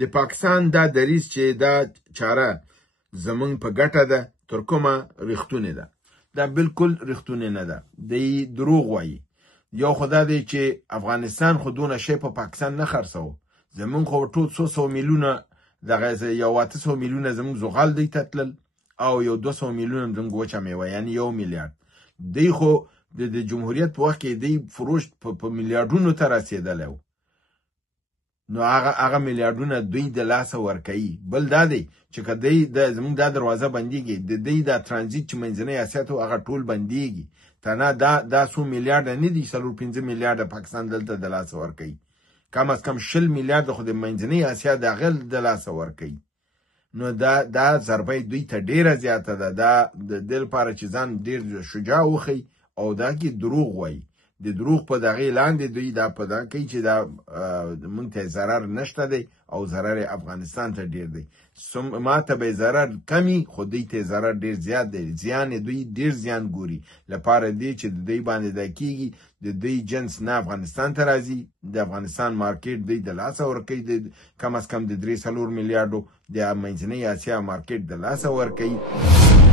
د پاکستان دا دریځ چې دا چاره زمونږ په ګټه ده تر کومه رښتونې ده دا بالکل رښتونې نه ده دی دروغ وایي یو خدا دی چې افغانستان خو دونه شی په پاکستان نه خرڅو زمونږ خو ټول 200 میلیونه دغه یو 800 میلیونه زمونږ زغال دی تتلل او یو 200 میلیونه زمونږ وچه میوه یعنی 1 میلیارد دی خو د جمهوریت په وخت کې دی فروش په میلیارډونو ته رسیدلی و نو هغه میلیارډونه دوی د لاسه ورکوي بل دا دی چې که دی زمونږ دا دروازه بندیږي د دی دا ترانزیت چې منځنی اسیا ته هغه ټول بندیږي تنها دا 100 میلیارډ نه دي 4-5 میلیارډ پاکستان دلته د لاسه ورکوي کم از کم 20 میلیارډ خو د منځنی اسیا د هغه د لاسه ورکوي نو دا ضربه دوی ته ډیره زیاته ده دا د دې لپاره چې ځان ډیر شجاع وخی او دا کې دروغ وایي د دروغ په دغه لاندې دوی دا په دا کوي چې دا مونږ ته ضرر نشته دی او ضرر افغانستان ته ډیر دی ما ته به ضرر کمی خو دوی ته ضرر ډیر زیات دی زیان دوی ډیر زیان ګوري لپاره دی چې د دوی باندې دا کیږي د دوی جنس نه افغانستان ته راځي د افغانستان مارکیټ دوی د لاسه ورکوي کم از کم د 3 میلیارډو د منځنۍ اسیا مارکیټ د لاسه ورکوي